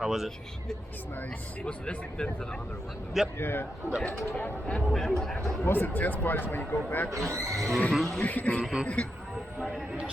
How was it? It's nice. Was this intense than the other one? Though? Yep. Yeah. Most intense part is when you go backwards. Mm-hmm. Mm-hmm.